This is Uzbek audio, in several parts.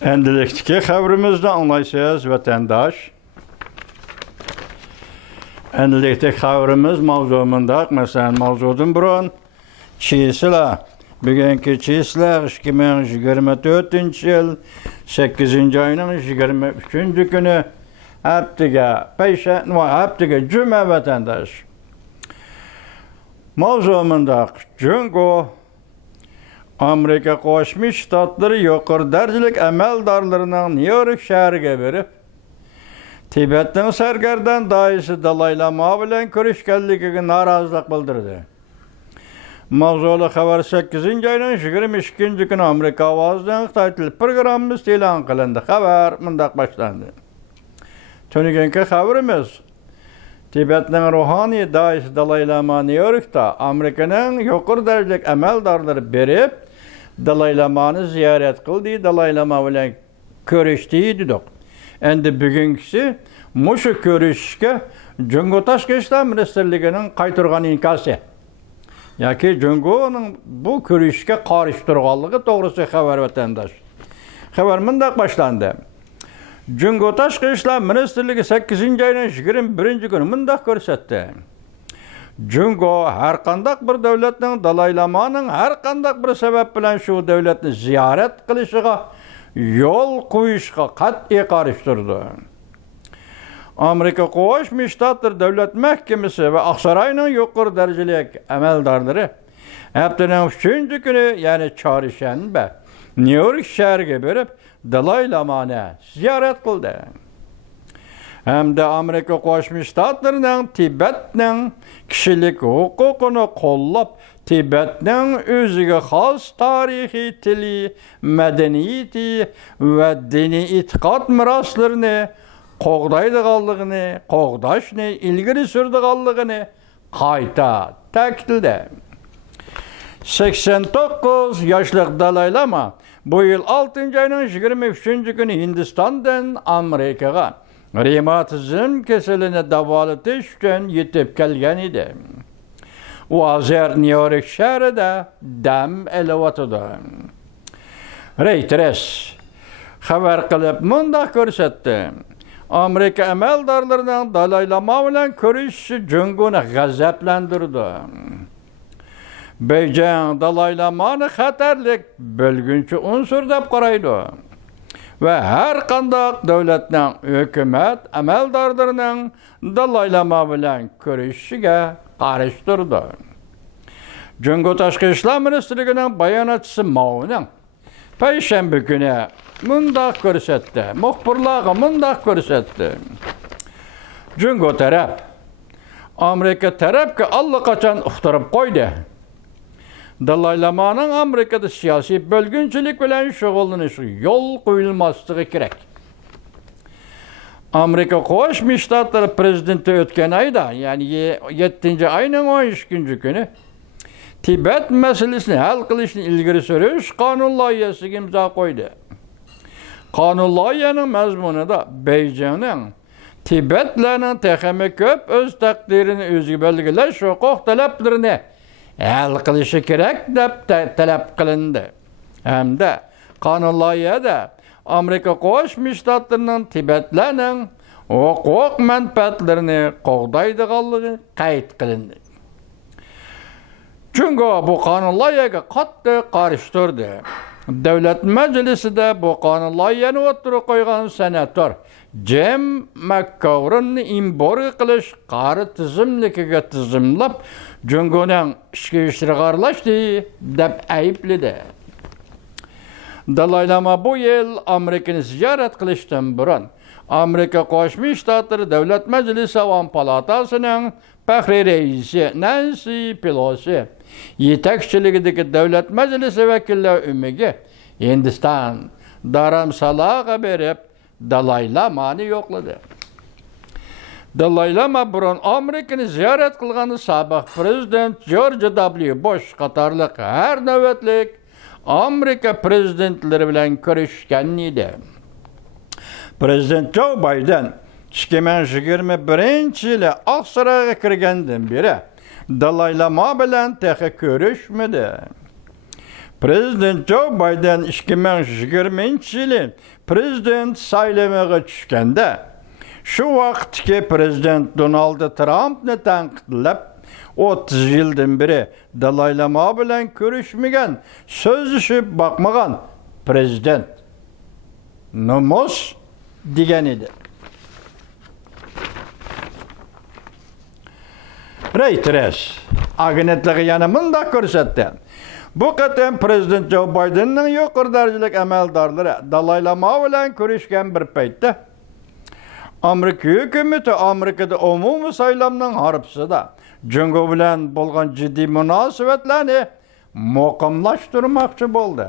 Endilikdeki xəbərimizdə anlaysınız vətəndaş. Endilikdeki xəbərimiz mavzumunda, məsələn, mavzudun burun çiğsilər. Bugünkü çiğsilər 2024 yıl 8. ayının 23. günü haftige cümə vətəndaş. Mavzumunda Cungo Amerika Qoşmuş Ştatları yuqori dərəcəlik əməldarlarının New York şəhərinə verib, Tibet'in sərgərdən daisi Dalai Lama bilan görüşkənligiga narazılıq bildirdi. Mavzulu xəbər 8. ayının 22. günü Amerika avazından Xitay til proqramımız elan qılındı. Xəbər mındaq başlandı. Tönügenkü xəbərimiz Tibet'in ruhani daisi Dalai Lama New York'ta Amerika'nın yuqori dərəcəlik əməldarları berib, Dalai Lama'nı ziyaret qıldı, Dalai Lama bilan görüşdü dedik. Endi bugünküsü muşu görüşke Cungo Tashqi ishlar ministerligining qaytargan inkasi. Yoki Jungo'nun bu görüşke qarıştırganligi to'g'risida xabar vatandaş. Xabar mundaq başlandı. Cungo Tashqi ishlar ministerligi 8. ayının 21. günü mundaq ko'rsatdi. Jungo har qandaq bir davlatning Dalai Lama'nın har qandaq bir sabab bilan shu davlatni ziyorat qilishiga yo'l qo'yishga qat'iy qarshi Amerika Qo'shma Shtatlar Davlat Mahkamasi va Oqsaroyning yuqori darajalik amaldorlari haftaning 3. kuni, ya'ni chorshanba, New York shahriga berib, Dalai Lama'ni ziyorat qildi. Hamda Amerika Qo'shma Shtatlarining Tibetning kishilik huquqini qo'llab, Tibetning o'ziga xos tarixiy, tili, madaniyati va diniy e'tiqod meroslarini qo'g'daydiganligini, qo'g'dashni ilgari surdiganligini qayta ta'kidladi. 89 yoshli Dalai Lama bu yil 6. ayının 23. günü Hindistondan Amerikaga revmatizm kasalini davolatish uchun yetib kelgan edi. U hozir New York shahrida dam olayotdi. Reuters xabar qilib mundaq ko'rsatdi. Amerika amaldorlarining Dalai Lama bilan ko'rishishi Jungoni g'azablantirdi. Beijing Dalai Lama'ni xatarlik bo'lgunchi unsur deb qaraydi va har qanday davlatning hukumat amaldorlarining Dalai Lama bilan ko'rishishiga qarshi turdi. Jungo Tashqi ishlar ministerligining bayonotchisi Mao'ning payshanba kuni mundaq ko'rsatdi. Muxbirlarga mundaq ko'rsatdi. Jungo taraf Amerika tarafga allaqachon uqtirib qo'ydi. Dalai Lama'nın Amerikada siyasi bölgünçilik bilan shug'ullanishi yo'l qo'yilmasligi kerak. Amerika Qo'shma Shtatlari prezidenti o'tgan ayda, ya'ni 7. ayning 12. kuni Tibet masalasini hal qilishni ilgari surish qonun loyihasiga imzo qo'ydi. Qonun loyihaning mazmunida Beijingning Tibetlarning texmi ko'p o'z taqdirini o'ziga belgilash huquq talablarini hal qilishi kerak deb talab qilindi. Hamda qonun loyihada Amerika Qo'shma Shtatlarining Tibetlarning huquq manfaatlarini qo'g'daydiganligi qayd qilindi. Jungo bu qonun loyihaga qattiq qarshi turdi. Davlat majlisida bu qonun loyihani o'tirib qo'ygan senator Jim McGovernni imbori qilish qari tizimligiga tizimlab Jungoning ishga aralashdi deb aybladi. Dalai Lama bu yil Amerikani ziyorat qilishdan burun Amerika Qo'shma Shtatlari Davlat Majlisi Avam palatasining faxriy raisi Nancy Pelosi yetakchiligidagi Davlat Majlisi vakillari umiga Hindiston dharamsalaga berib Dalai Lama'ni yo'qladi. Dalai Lama burun Amerikani ziyorat qilgan sobiq prezident George W. Bush qatorliq har navbatlik Amerika prezidentlari bilan ko'rishgan edi. Prezident Joe Biden 2021 yili Oqsaroyga kirgandan beri Dalai Lama bilan ko'rishmadi. Prezident Joe Biden 2020-yili prezident saylamıga tushganda shu vaqtki prezident Donald Trumpni tanqidlab 30 yildan beri Dalay Lama bilan ko'rishmagan, so'zlashib boqmagan prezident namus degan edi. Reuters agentligi yana mundaq ko'rsatdi. Bu qatam prezident Joe Bidenning yuqori darajalik amaldorlari Dalay Lama bilan ko'rishgan bir paytda Amerika hukumati Amerikada umumiy saylamning harfsida Jungo bilan bo'lgan jiddiy munosabatlarni muqimlashtirmoqchi bo'ldi.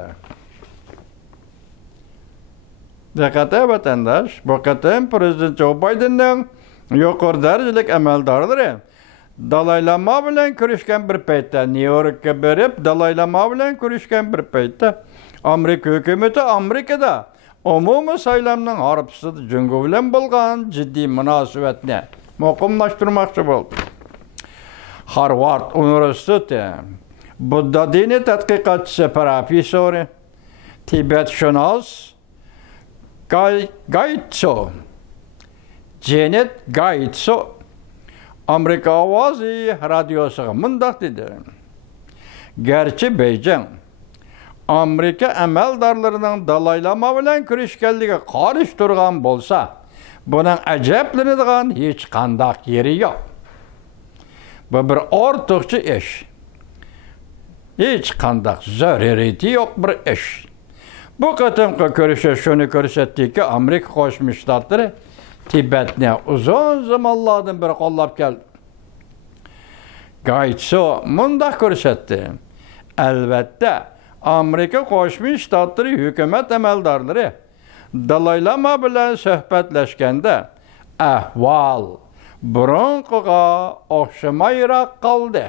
Diqqat vatandosh, bu qatam prezident Joe Bidenning yuqori darajalik amaldorlari Dalay Lama bilan ko'rishgan bir paytda New Yorkka berib, Dalay Lama bilan ko'rishgan bir paytda Amerika hukumati Amerikada umumiy saylamning harfsida Jungo bilan bo'lgan jiddiy munosabatni muqimlashtirmoqchi bo'ldi. Harvard Universiteti Budda dini tadqiqotchisi professori Tibetshunos Janet Gaitso Amerika ovozi radiosiga mundaq dedi. Gerçi Beijing Amerika amaldorlarining Dalay Lama bilan ko'rishganligiga qarshi turgan bo'lsa, buning ajablanadigan hech qanday yeri yo'q. Bu bir ortiqcha ish. Hech qanday zarurati yo'q bir ish. Bu qatamqi ko'rishish shuni ko'rsatdiki, Amerika Qo'shma Shtatlari Tibetni uzun zamonlardan beri qo'llab keldi. Gaitso mundaq ko'rsatdi. Albatta, Amerika Qo'shma Shtatlari hukumat amaldorlari Dalay Lama bilan suhbatlashganda ahvol burunqiga o'xshamayroq qoldi.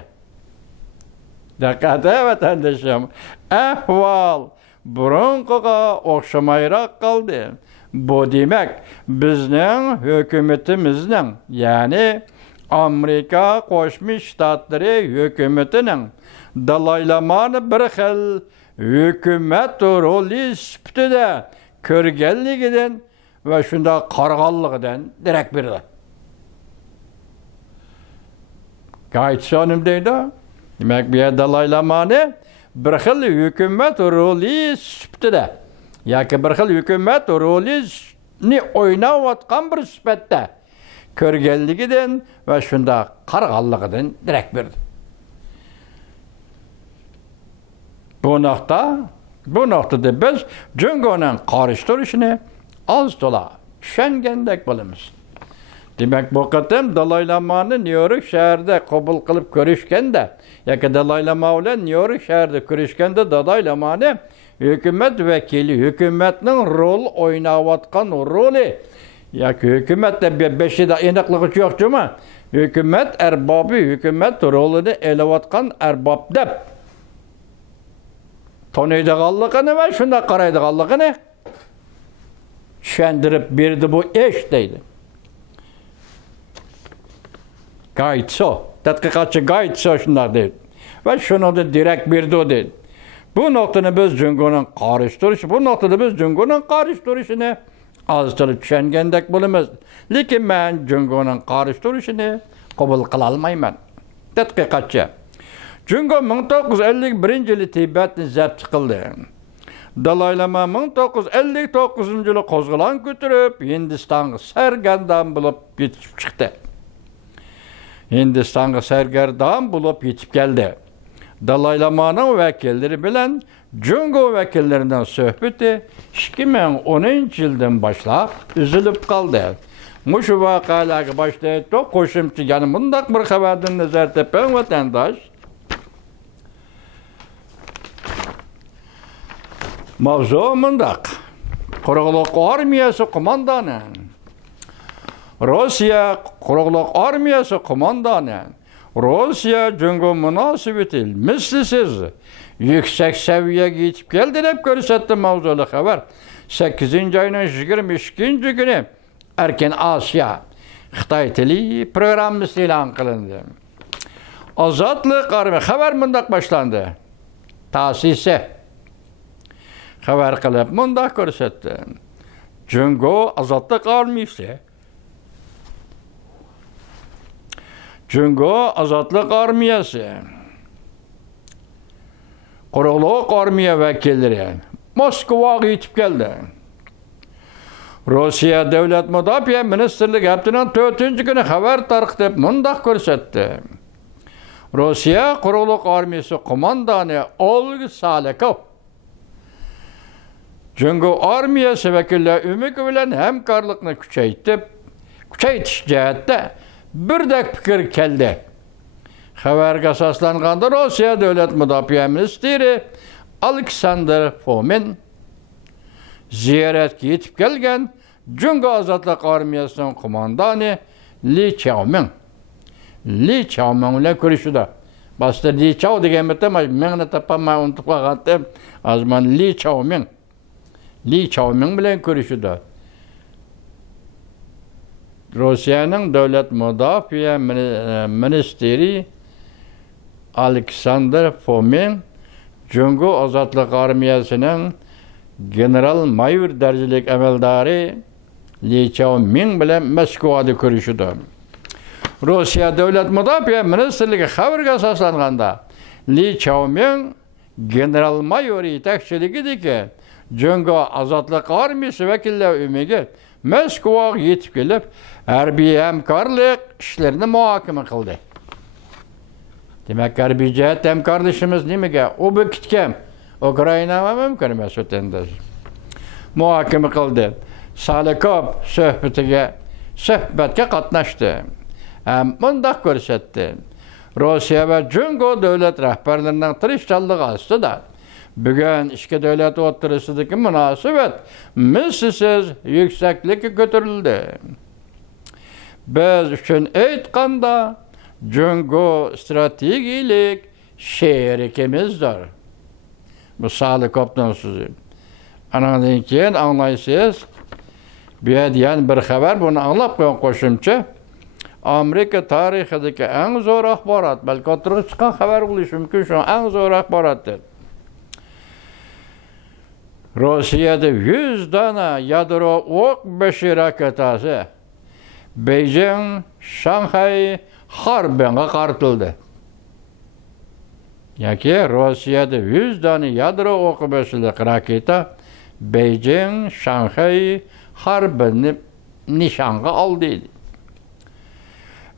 Diqqat vatandoshim, ahvol burunqiga o'xshamayroq qoldi. Bu demak, bizning hukumatimizning, ya'ni Amerika Qo'shma Shtatlari hukumatining Dalay Lamani bir xil hukumat roli sifatida ko'rganligidan va shunda qarg'anligidan darak berdi. Gaitsonim deydi. Demak, bu Dalay Lamani bir xil hukumat roli sifatida yoki bir xil hukumat rolini o'ynayotgan bir sifatda ko'rganligidan va shunda qarg'anligidan darak berdi. Bu noktada biz Jungoning qarshi turishini oz to'la tushungandek bo'lamiz. Demak, bu qatam Dalay Lamani New York shahrida qabul qilib ko'rishganda yoki Dalay Lama bilan New York shahrida ko'rishganda Dalay Lamani hukumat vakili, hukumatning rol o'ynayotgan roli yoki hukumatda beshida aniqligi yo'qmi? Hukumat arbobi, hukumat rolini elayotgan arbob deb tanıydiganligini va shunda qaraydiganligini tushuntirib berdi bu ish deydi. Gaitso, tadqiqotchi Gaitso shunday deydi. Va shuni da direkt berdi deydi. Bu noktada biz Jungoning qarshi turishini azizlar tushungandek bo'lamiz. Lekin men Jungoning qarshi turishini qabul qila olmayman. Tadqiqotchi Jungo 1951-yili Tibetni zabt qildi. Dalay Lama 1959-yili qo'zg'olon ko'tarib, Hindistonga sargardon bo'lib yetib chiqdi. Hindistonga sargardon bo'lib yetib keldi. Dalay Lama'nın vakilleri bilen Jungo vakillerinden sohbeti 2010-yıldan başlap üzülüp kaldı. Muşu vakalarga başlayıp qo'shimcha yana mundaq bir xabardan nazar tepen vatandaş. Mavzu mundaq. Quruqluq armiyasi qo'mondoni. Rossiya Quruqluq armiyasi qo'mondoni Rusya Jungo munosabati mislsiz yüksek seviyeye yetib keldi deb ko'rsatdi mavzuli xabar. 8-oyning 22 kuni Erkin Asiya Xitoy tili programmasi e'lon qilindi. Ozodlik armiya xabar mundaq boshlandi. Ta'sisi xabar qilib mundaq ko'rsatdi. Jungo Azadlık Armiyasi. Jungo Azadlık Armiyasi. Quruqluq armiya vakilleri Moskvaga yetib keldi. Rossiya Davlat Mudofaa Ministrligi haftaning 4-kuni xabar tarqatib mundaq ko'rsatdi. Rossiya Quruqluq armiyasi qo'mondoni Olga Salakov Jungo armiyasi vakillari umid bilan hamkorlikni kuchaytirish jihatda birdek fikr keldi. Xabarga asoslanganda Rossiya Davlat Mudofaa Ministri Aleksandr Fomin ziyoratga yetib kelgan Jungo Azadlık Armiyasining qo'mondoni Li Chaoming bilan ko'rishdi. Boshida Li Chao degan bitim, meni topamay unutib qolgandim. Azman Li Chaoming bilan ko'rishdi. Rossiyaning Davlat Mudofaa Ministri Aleksandr Fomin Jungo Azadlık Armiyasining general-mayor darajalik amaldori Li Chaoming bilan Moskvada ko'rishdi. Rossiya Davlat Mudofaa Ministrligi xabarga asoslanganda Li Chaoming general-mayor yetakchiligidagi Jungo Azadlık Armiyasi vakillari umiga Moskvaga yetib kelib, harbiy hamkorlik ishlarini muhokama qildi. Demak, harbiy jihat hamkorlashimiz nimaga? U bekitgan Ukraina mumkin emas o'tanda. Muhokama qildi. Salakov suhbatga qatnashdi. Mundaq ko'rsatdi. Rossiya va Jungo davlat rahbarlarining tirishchanligi ostida bugun ikki davlat o'rtasidagi munosabat mislsiz yuksaklikka ko'tarildi. Biz uchun aytganda Jungo strategik sherikimizdir. Bu Salakovning so'zi. Anadan keyin anglaysiz, bu yerdan bir xabar, buni anglab qo'ygan qo'shimcha. Amerika tarixidagi eng zo'r axborot, balki o'tirib chiqqan xabar bo'lishi mumkin, shu eng zo'r axborotdir. Rossiyada 100 dona yadro o'q beshi raketasi Beijing, Shanxay harbiga qaratildi. Yoki Rossiyada 100 dona yadro o'q beshilik raketa Beijing, Shanxay harbini nishonga oldi.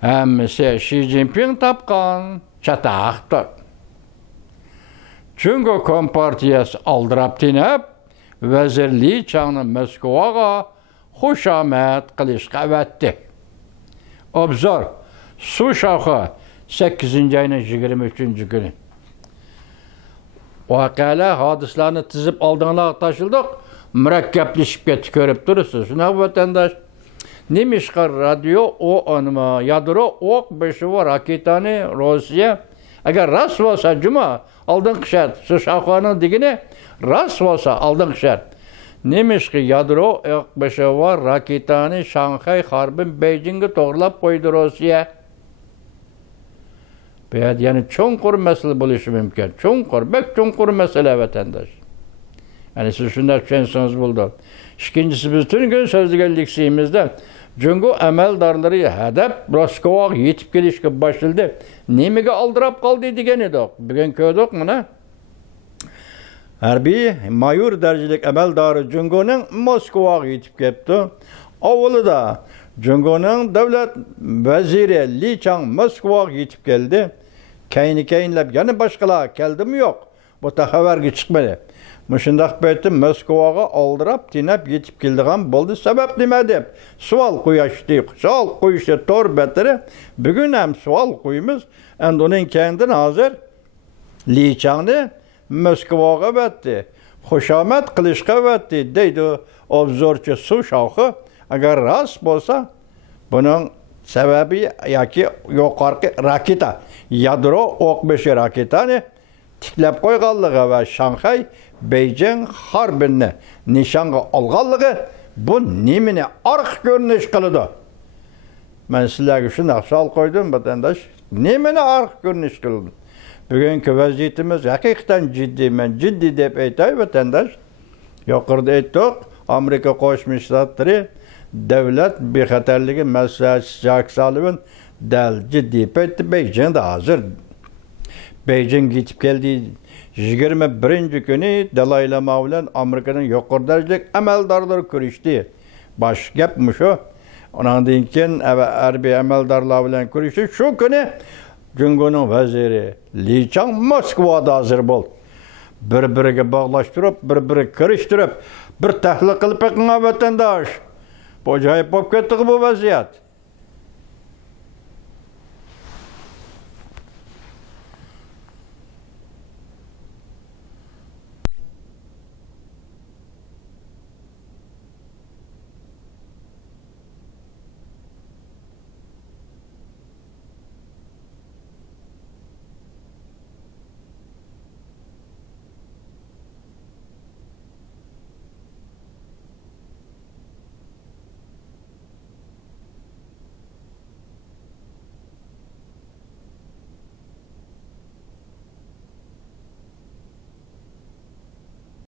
Hammasi Xi Jinping topgan chataqdir. Jungo kompartiyasi aldirab tinib, vazir Li Changni Moskvaga xushomad qilishga avatdi. Obzor, Su Shavxi 8-oyning 23-kuni. Voqealar, hodislarni tizib oldinglarga tashildik, murakkablashib ketdi, ko'rib turibsiz. Shuna vatandosh Nemishqa radio yadro o'q beshi va raketani Rossiya agar ras bo'lsa juma oldingi shart, Su Shavxining degini ras bo'lsa oldingi shart. Nemishqa yadro o'q beshi va raketani Shanxay harbin Beijingga to'g'rilab qo'ydi Rossiya. Bu ya'ni cho'nqur masala bo'lishi mumkin. Bek cho'nqur masala vatandosh. Yani siz shunday tushunsangiz bo'ldi. Ikkinchisi, biz tun kun so'zlaganliksimizda Jungo amaldorlari hadab Moskvaga yetib kelishga boshladi. Nimaga oldirab qoldi degan edik. Bugun ko'rdik mana. Harbiy mayor darajalik amaldori Jungoning Moskvaga yetib kelibdi. Avvalida Jungoning davlat vaziri Li Chang Moskvaga yetib keldi. Keyinlab yana boshqalar keldimi yo'q? Bu xabarga chiqmadi. Mushundaq paytda Moskvaga oldirab tinab yetib keldigan bo'ldi. Sabab nima deb savol qo'yishdi to'rbatari. Bugun ham savol qo'yamiz. Endi uning kendidan hozir Li Changni Moskvaga batdi. Xushomad qilishga batdi deydi obzorchi Su Shavxi. Agar rost bo'lsa, buning sababi yoki yuqorqi raketa, yadro o'q beshi raketani tiklab qo'yganligi va Shanxay Beijing harbini nishonga olganligi bu nimani orq ko'rinish qiladi. Men sizlarga shunday savol qo'ydim, vatandosh. Nimani orq ko'rinish qiladi? Bugungi vaziyatimiz haqiqatan jiddiy, men jiddiy deb aytay vatandosh. Yuqorida aytdik, Amerika Qo'shma Shtatlari davlat bexatarligi maslahatchisi Jack Sullivan dal jiddiy paytda Beijingda hozir. Beijing yetib keldi. 21-kuni Dalay Lama bilan Amerikaning yuqori darajalik amaldorlari ko'rishdi. Bosh gap mushu. Ondan keyin harbiy amaldorlar bilan ko'rishdi. Shu kuni Jungoning vaziri Li Chang Moskvada hozir bo'ldi. Bir-biriga bog'lashtirib, bir-biriga kirishtirib, bir tahlil qilib beqinga vatandosh. Bu joyib bo'lib ketdi bu vaziyat.